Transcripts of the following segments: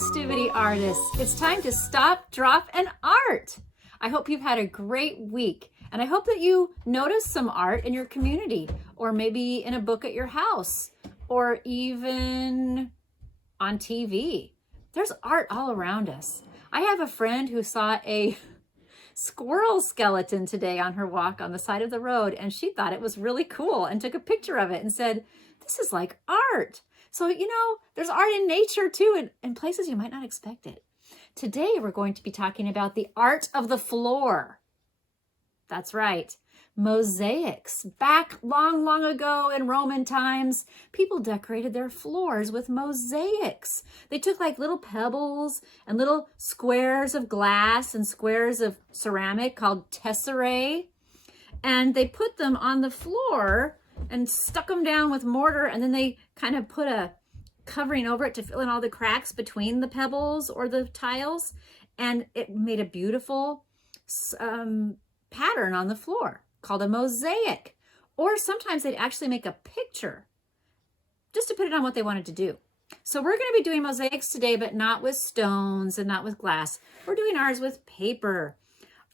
Maxtivity artists, it's time to stop, drop, and art. I hope you've had a great week, and I hope that you notice some art in your community, or maybe in a book at your house, or even on TV. There's art all around us. I have a friend who saw a squirrel skeleton today on her walk on the side of the road, and she thought it was really cool and took a picture of it and said, "This is like art." So, there's art in nature too, in places you might not expect it. Today, we're going to be talking about the art of the floor. That's right. Mosaics. Back long, long ago in Roman times, people decorated their floors with mosaics. They took like little pebbles and little squares of glass and squares of ceramic called tesserae, and they put them on the floor and stuck them down with mortar, and then they kind of put a covering over it to fill in all the cracks between the pebbles or the tiles, and it made a beautiful pattern on the floor called a mosaic. Or sometimes they'd actually make a picture just to put it on what they wanted to do. So we're going to be doing mosaics today, but not with stones and not with glass. We're doing ours with paper.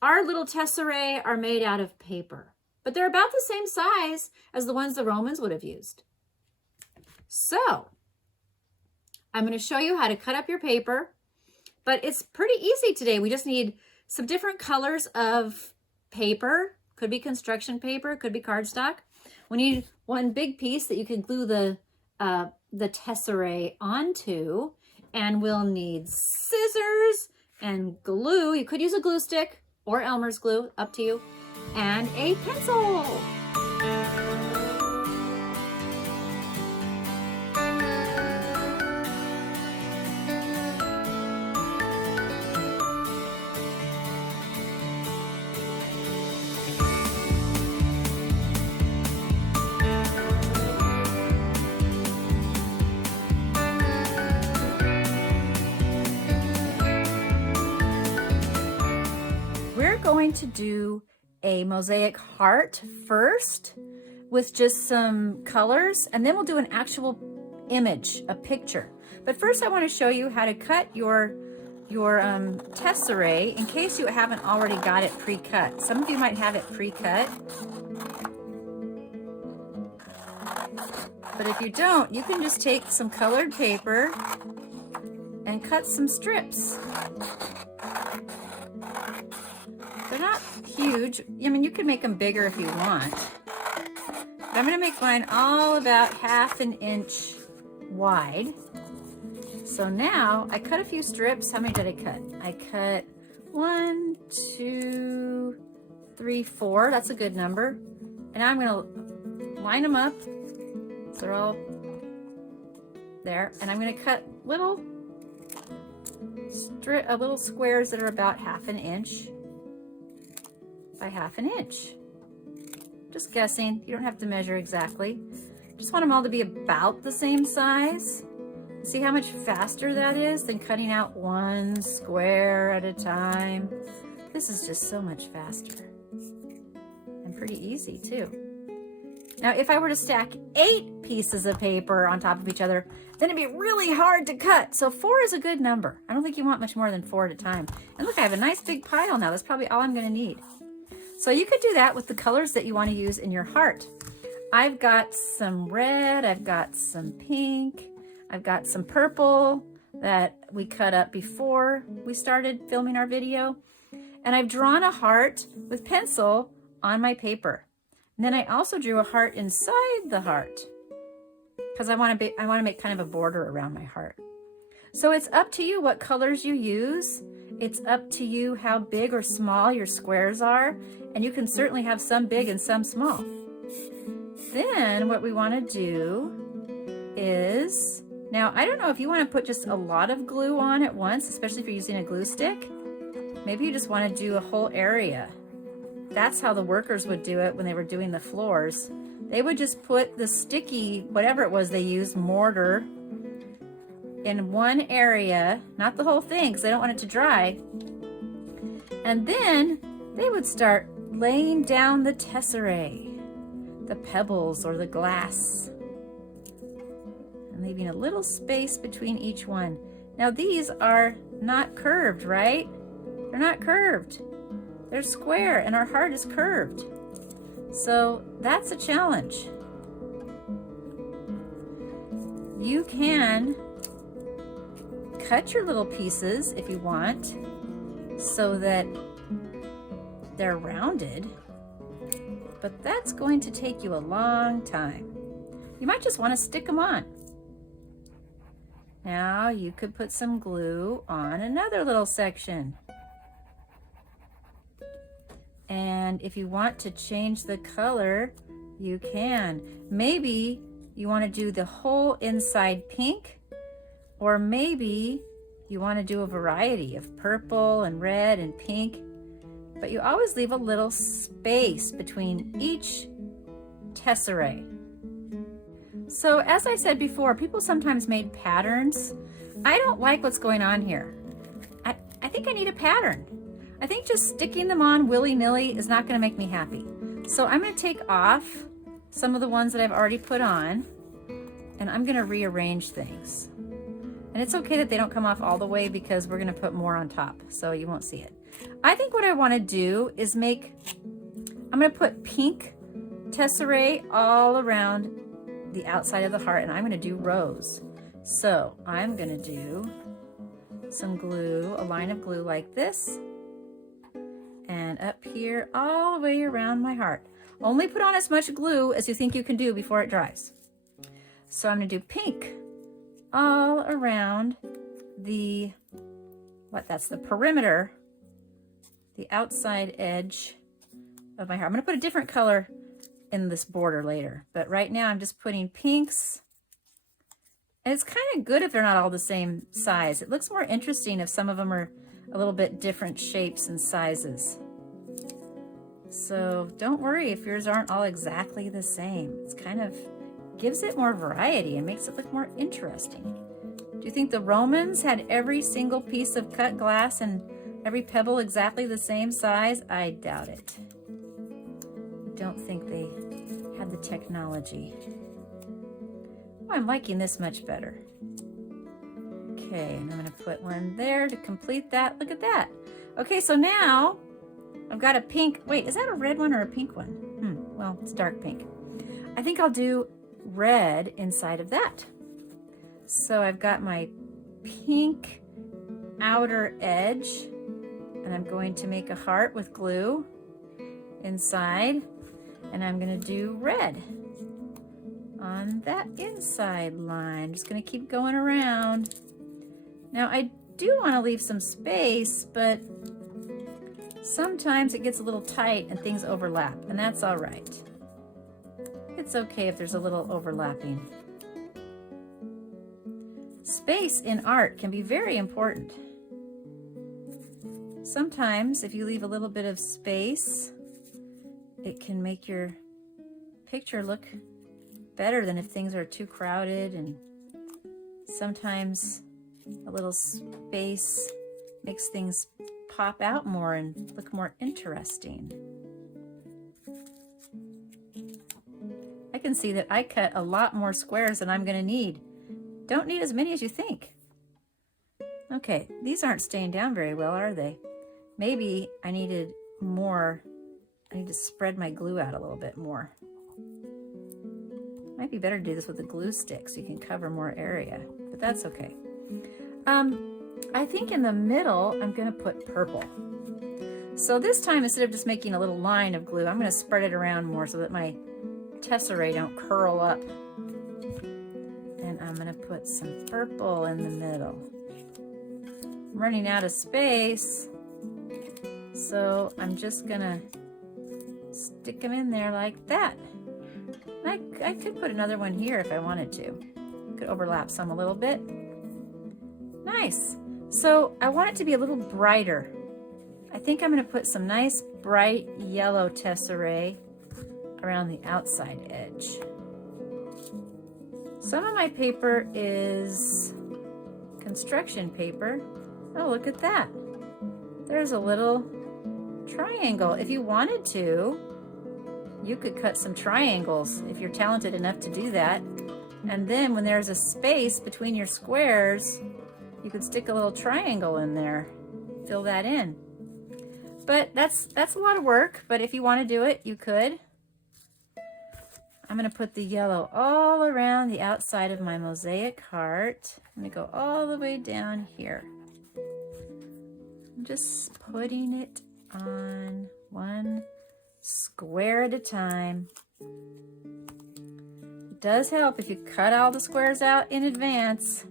Our little tesserae are made out of paper, but they're about the same size as the ones the Romans would have used. So I'm going to show you how to cut up your paper, but it's pretty easy today. We just need some different colors of paper. Could be construction paper, could be cardstock. We need one big piece that you can glue the tesserae onto, and we'll need scissors and glue. You could use a glue stick or Elmer's glue, up to you, and a pencil. We're going to do a mosaic heart first with just some colors, and then we'll do an actual image, a picture. But first I want to show you how to cut your tesserae in case you haven't already got it pre-cut. Some of you might have it pre-cut, but if you don't, you can just take some colored paper and cut some strips. They're not huge. I mean, you can make them bigger if you want. But I'm going to make mine all about 1/2 inch wide. So now I cut a few strips. How many did I cut? I cut 1, 2, 3, 4. That's a good number. And now I'm going to line them up so they're all there. And I'm going to cut little squares that are about 1/2 inch by 1/2 inch. Just guessing. You don't have to measure exactly. Just want them all to be about the same size. See how much faster that is than cutting out one square at a time. This is just so much faster and pretty easy too. Now, if I were to stack 8 pieces of paper on top of each other, then it'd be really hard to cut. So 4 is a good number. I don't think you want much more than 4 at a time. And look, I have a nice big pile now. That's probably all I'm going to need. So you could do that with the colors that you want to use in your heart. I've got some red, I've got some pink, I've got some purple that we cut up before we started filming our video. And I've drawn a heart with pencil on my paper. And then I also drew a heart inside the heart because I want to make kind of a border around my heart. So it's up to you what colors you use. It's up to you how big or small your squares are, and you can certainly have some big and some small. Then what we want to do is, now I don't know if you want to put just a lot of glue on at once, especially if you're using a glue stick. Maybe you just want to do a whole area. That's how the workers would do it when they were doing the floors. They would just put the sticky, whatever it was they used, mortar, in one area, not the whole thing because they don't want it to dry. And then they would start laying down the tesserae, the pebbles or the glass, and leaving a little space between each one. Now these are not curved, right? They're not curved. They're square and our heart is curved. So that's a challenge. You can cut your little pieces if you want so that they're rounded, but that's going to take you a long time. You might just want to stick them on. Now you could put some glue on another little section. And if you want to change the color, you can. Maybe you want to do the whole inside pink, or maybe you want to do a variety of purple and red and pink, but you always leave a little space between each tesserae. So as I said before, people sometimes made patterns. I don't like what's going on here. I think I need a pattern. I think just sticking them on willy-nilly is not going to make me happy. So I'm going to take off some of the ones that I've already put on, and I'm going to rearrange things. And it's okay that they don't come off all the way because we're going to put more on top, so you won't see it. I think what I want to do is I'm going to put pink tesserae all around the outside of the heart, and I'm going to do rows. So I'm going to do some glue, a line of glue like this, and up here all the way around my heart. Only put on as much glue as you think you can do before it dries. So I'm going to do pink all around that's the perimeter, the outside edge of my heart. I'm going to put a different color in this border later, but right now I'm just putting pinks. And it's kind of good if they're not all the same size. It looks more interesting if some of them are a little bit different shapes and sizes. So don't worry if yours aren't all exactly the same. It's kind of gives it more variety and makes it look more interesting. Do you think the Romans had every single piece of cut glass and every pebble exactly the same size? I doubt it. I don't think they had the technology. Oh, I'm liking this much better. Okay, and I'm going to put one there to complete that. Look at that. Okay, so now I've got a pink. Wait, is that a red one or a pink one? Well, it's dark pink. I think I'll do red inside of that. So I've got my pink outer edge, and I'm going to make a heart with glue inside, and I'm going to do red on that inside line. Just going to keep going around. Now I do want to leave some space, but sometimes it gets a little tight and things overlap, and that's all right. It's okay if there's a little overlapping. Space in art can be very important. Sometimes if you leave a little bit of space, it can make your picture look better than if things are too crowded, and sometimes a little space makes things pop out more and look more interesting. I can see that I cut a lot more squares than I'm going to need. Don't need as many as you think. Okay, these aren't staying down very well, are they? Maybe I needed more. I need to spread my glue out a little bit more. Might be better to do this with a glue stick so you can cover more area, but that's okay. I think in the middle, I'm going to put purple. So this time, instead of just making a little line of glue, I'm going to spread it around more so that my tesserae don't curl up. And I'm going to put some purple in the middle. I'm running out of space, so I'm just going to stick them in there like that. I could put another one here if I wanted to. Could overlap some a little bit. Nice. So I want it to be a little brighter. I think I'm going to put some nice bright yellow tesserae around the outside edge. Some of my paper is construction paper. Oh, look at that. There's a little triangle. If you wanted to, you could cut some triangles if you're talented enough to do that. And then when there's a space between your squares, You could stick a little triangle in there, fill that in. But that's a lot of work, but if you want to do it, you could. I'm going to put the yellow all around the outside of my mosaic heart. I'm going to go all the way down here. I'm just putting it on one square at a time. It does help if you cut all the squares out in advance,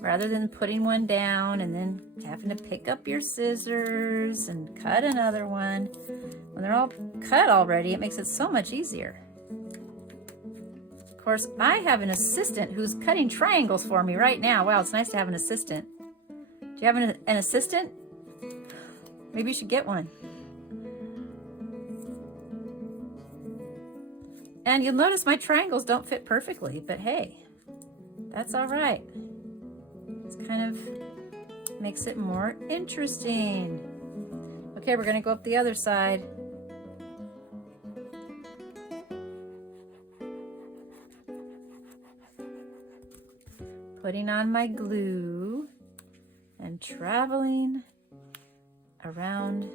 rather than putting one down and then having to pick up your scissors and cut another one. When they're all cut already, it makes it so much easier. Of course, I have an assistant who's cutting triangles for me right now. Wow, it's nice to have an assistant. Do you have an assistant? Maybe you should get one. And you'll notice my triangles don't fit perfectly, but hey, that's all right. It's kind of makes it more interesting. Okay, we're gonna go up the other side. Putting on my glue and traveling around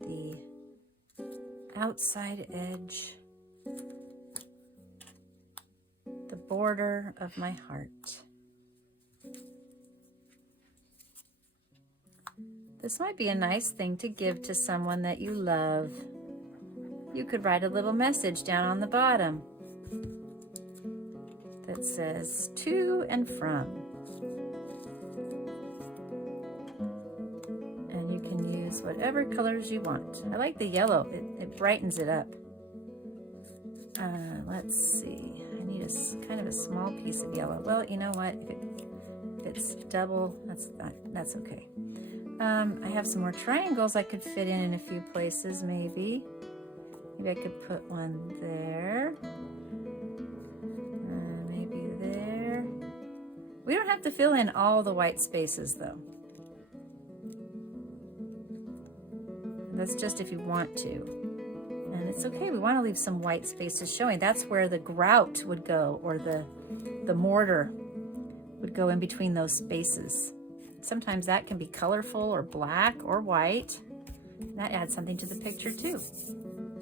the outside edge, the border of my heart. This might be a nice thing to give to someone that you love. You could write a little message down on the bottom that says to and from. And you can use whatever colors you want. I like the yellow, it brightens it up. Let's see, I need a kind of a small piece of yellow. Well, you know what, if it's double, that's okay. I have some more triangles I could fit in a few places, maybe. Maybe I could put one there. Maybe there. We don't have to fill in all the white spaces, though. That's just if you want to. And it's okay, we want to leave some white spaces showing. That's where the grout would go, or the mortar would go in between those spaces. Sometimes that can be colorful or black or white. That adds something to the picture too.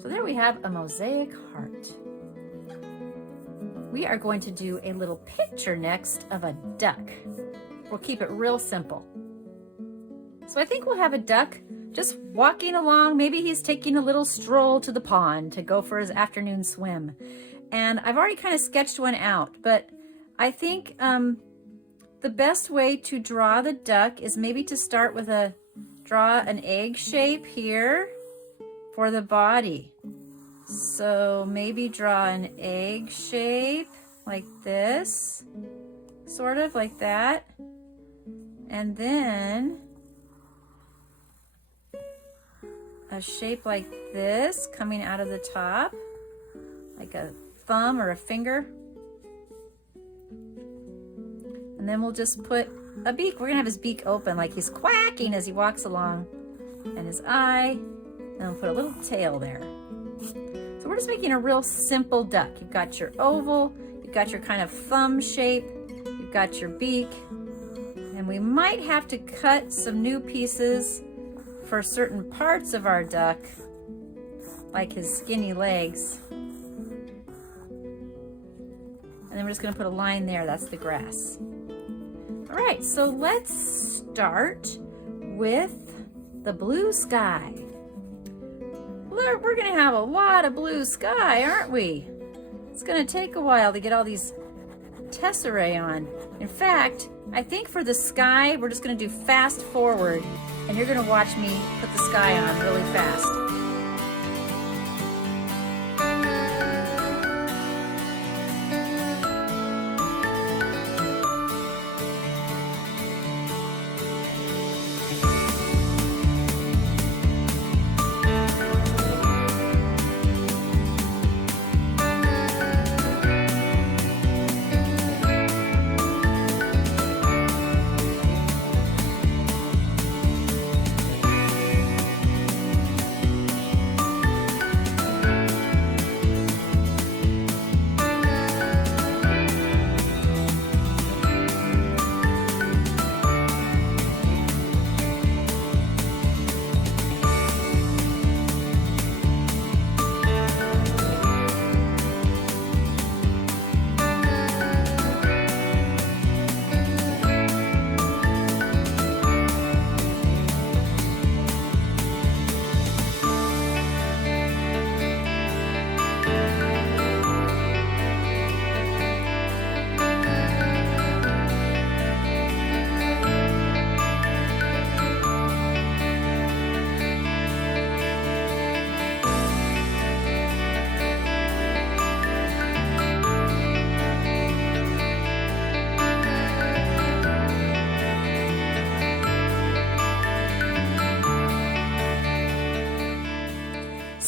So there we have a mosaic heart. We are going to do a little picture next of a duck. We'll keep it real simple. So I think we'll have a duck just walking along. Maybe he's taking a little stroll to the pond to go for his afternoon swim. And I've already kind of sketched one out, but I think the best way to draw the duck is maybe to start with draw an egg shape here for the body. So maybe draw an egg shape like this, sort of like that. And then a shape like this coming out of the top, like a thumb or a finger. And then we'll just put a beak. We're gonna have his beak open like he's quacking as he walks along. And his eye, and we'll put a little tail there. So we're just making a real simple duck. You've got your oval, you've got your kind of thumb shape, you've got your beak, and we might have to cut some new pieces for certain parts of our duck, like his skinny legs. And then we're just gonna put a line there, that's the grass. All right, so let's start with the blue sky. We're gonna have a lot of blue sky, aren't we? It's gonna take a while to get all these tesserae on. In fact, I think for the sky, we're just gonna do fast forward, and you're gonna watch me put the sky on really fast.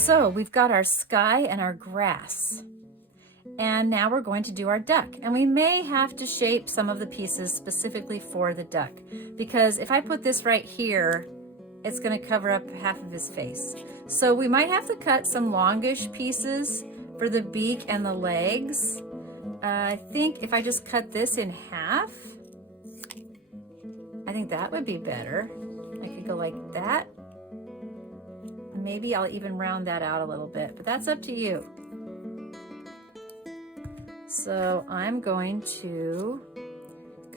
So we've got our sky and our grass. And now we're going to do our duck. And we may have to shape some of the pieces specifically for the duck, because if I put this right here, it's going to cover up half of his face. So we might have to cut some longish pieces for the beak and the legs. I think if I just cut this in half, I think that would be better. I could go like that. Maybe I'll even round that out a little bit, but that's up to you. So I'm going to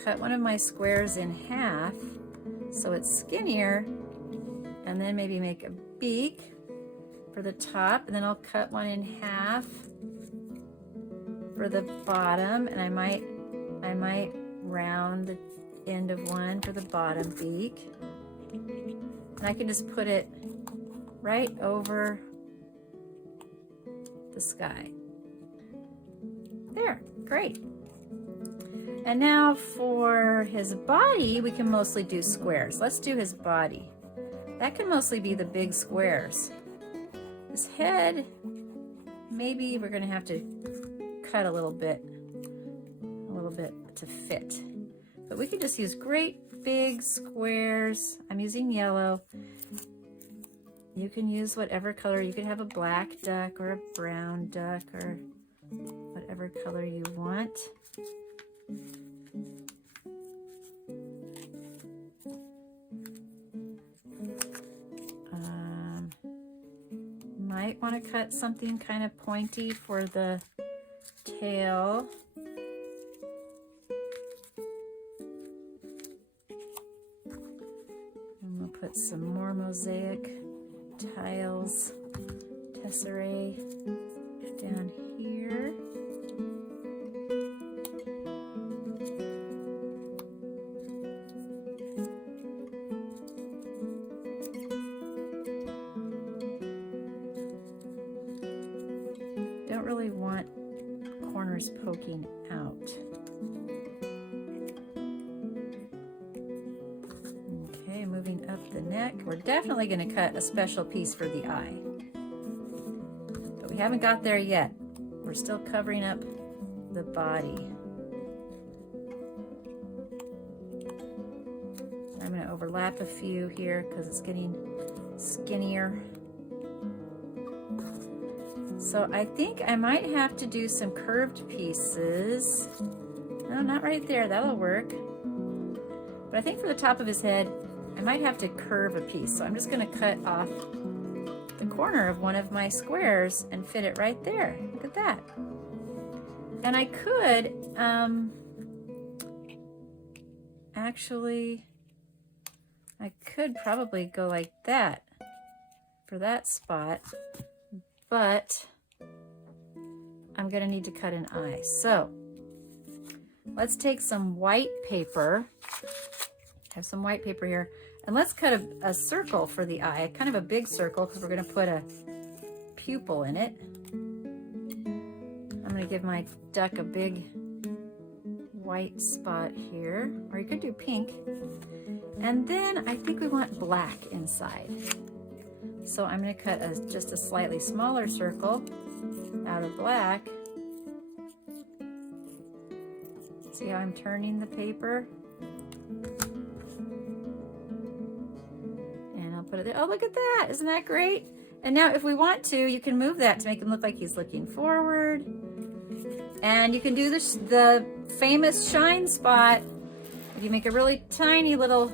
cut one of my squares in half so it's skinnier, and then maybe make a beak for the top, and then I'll cut one in half for the bottom, and I might round the end of one for the bottom beak, and I can just put it right over the sky. There, great. And now for his body, we can mostly do squares. Let's do his body. That can mostly be the big squares. His head, maybe we're gonna have to cut a little bit to fit. But we can just use great big squares. I'm using yellow. You can use whatever color. You could have a black duck or a brown duck or whatever color you want. Might want to cut something kind of pointy for the tail. And we'll put some more mosaic tiles, tesserae down here. Don't really want corners poking out. Okay, moving up the neck. We're definitely going to cut a special piece for the eye. But we haven't got there yet. We're still covering up the body. I'm going to overlap a few here because it's getting skinnier. So I think I might have to do some curved pieces. No, not right there. That'll work. But I think for the top of his head, I might have to curve a piece. So I'm just going to cut off the corner of one of my squares and fit it right there. Look at that. And I could actually, I could probably go like that for that spot, but I'm going to need to cut an eye. So let's take some white paper. I have some white paper here, and let's cut a circle for the eye, kind of a big circle, because we're going to put a pupil in it. I'm going to give my duck a big white spot here, or you could do pink. And then I think we want black inside. So I'm going to cut just a slightly smaller circle out of black. See how I'm turning the paper? And I'll put it there. Oh, look at that. Isn't that great? And now if we want to, you can move that to make him look like he's looking forward. And you can do this, the famous shine spot. If you make a really tiny little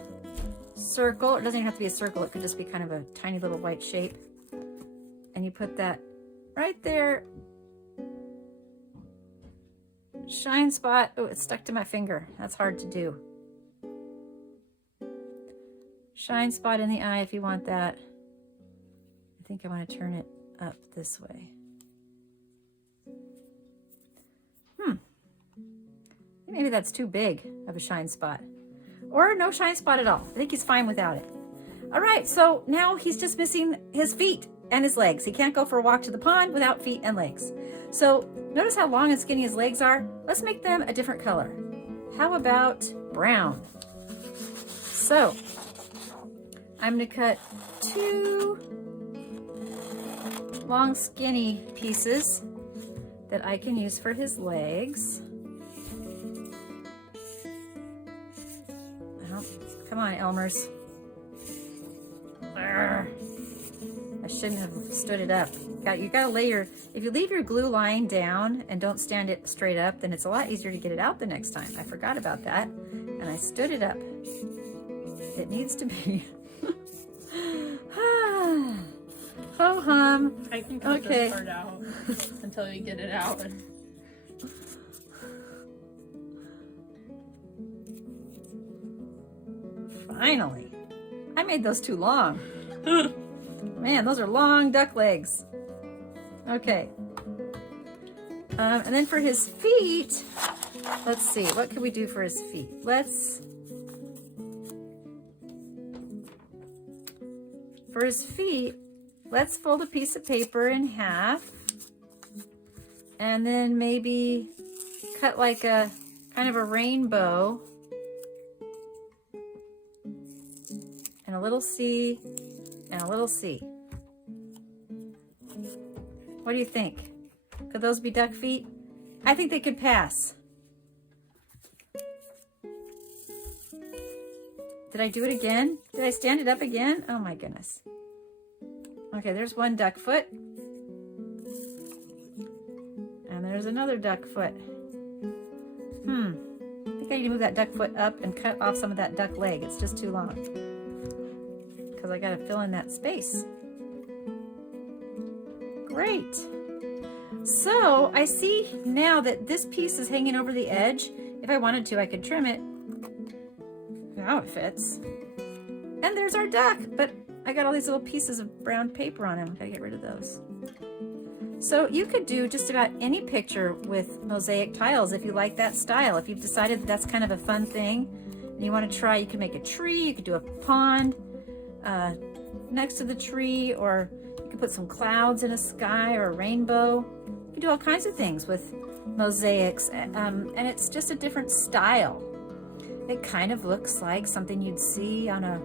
circle, it doesn't even have to be a circle, it could just be kind of a tiny little white shape. And you put that right there. Shine spot. Oh, it's stuck to my finger. That's hard to do. Shine spot in the eye if you want that. I think I want to turn it up this way. Maybe that's too big of a shine spot. Or no shine spot at all. I think he's fine without it. All right, so now he's just missing his feet and his legs. He can't go for a walk to the pond without feet and legs. So notice how long and skinny his legs are. Let's make them a different color. How about brown? So I'm going to cut 2 long skinny pieces that I can use for his legs. Oh, come on, Elmers. Arrgh. I shouldn't have stood it up. You gotta lay your, if you leave your glue lying down and don't stand it straight up, then it's a lot easier to get it out the next time. I forgot about that, and I stood it up. It needs to be. Ho hum. I can cut this part out until you get it out. Finally. I made those too long. Man, those are long duck legs. Okay. And then for his feet, let's see, what can we do for his feet? For his feet, let's fold a piece of paper in half and then maybe cut like a kind of a rainbow and a little C and a little C. What do you think? Could those be duck feet? I think they could pass. Did I do it again? Did I stand it up again? Oh my goodness. Okay, there's one duck foot. And there's another duck foot. I think I need to move that duck foot up and cut off some of that duck leg. It's just too long. Because I gotta fill in that space. Great. So I see now that this piece is hanging over the edge. If I wanted to, I could trim it. Now it fits. And there's our duck, but I got all these little pieces of brown paper on him. Gotta get rid of those. So you could do just about any picture with mosaic tiles if you like that style. If you've decided that that's kind of a fun thing and you want to try, you could make a tree, you could do a pond next to the tree, or you could put some clouds in a sky or a rainbow. You can do all kinds of things with mosaics, and it's just a different style. It kind of looks like something you'd see on a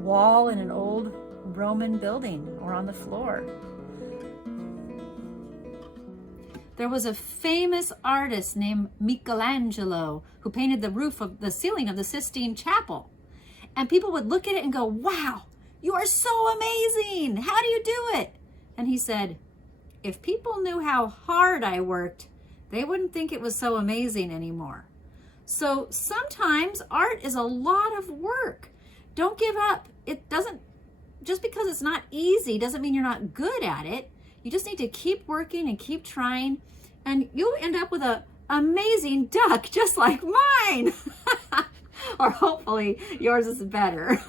wall in an old Roman building or on the floor. There was a famous artist named Michelangelo who painted the roof of the ceiling of the Sistine Chapel. And people would look at it and go, "Wow, you are so amazing. How do you do it?" And he said, "If people knew how hard I worked, they wouldn't think it was so amazing anymore." So sometimes art is a lot of work. Don't give up. It doesn't, just because it's not easy doesn't mean you're not good at it. You just need to keep working and keep trying, and you'll end up with an amazing duck just like mine. Or hopefully yours is better.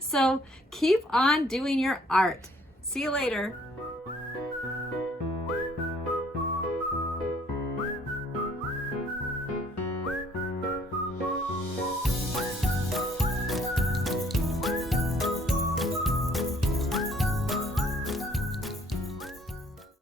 So keep on doing your art. See you later.